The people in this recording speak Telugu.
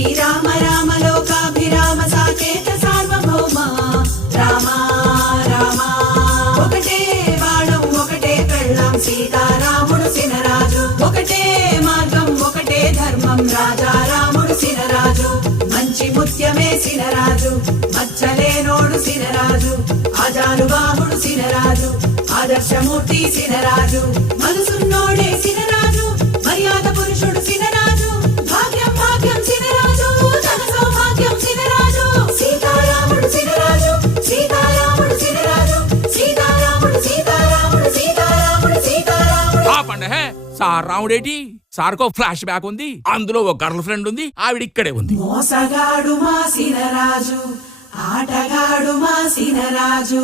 శ్రీరామ రామ లోకాభిరామ సాకేత సార్వభౌమ రామ రామ ఒకటే బాణం ఒకటే పెళ్ళాం సీతారాముడు సినరాజు ఒకటే మార్గం ఒకటే ధర్మం రాజా రాముడు సినరాజు మంచి ముత్యమే సినరాజు మచ్చలేనోడు సినరాజు ఆజానుబాహుడు సినరాజు ఆదర్శమూర్తి సినరాజు మనసున్నోడే సినరాజు మర్యాద పురుషుడు సినరాజు భాగ్యం భాగ్యం సినరాజు ధన సౌభాగ్యం సినరాజు సీతారాముడు సినరాజు సీతారాముడు సినరాజు సీతారాముడు సీతారాముడు సీతారాముడు సీతారాముడు ఆపండి హే సార్ రాముడేటి సార్కో ఫ్లాష్ బ్యాక్ ఉంది అందులో ఒక గర్ల్ ఫ్రెండ్ ఉంది ఆవిడ ఇక్కడే ఉంది మోసగాడు మా సినరాజు ఆటగాడు మా సినరాజు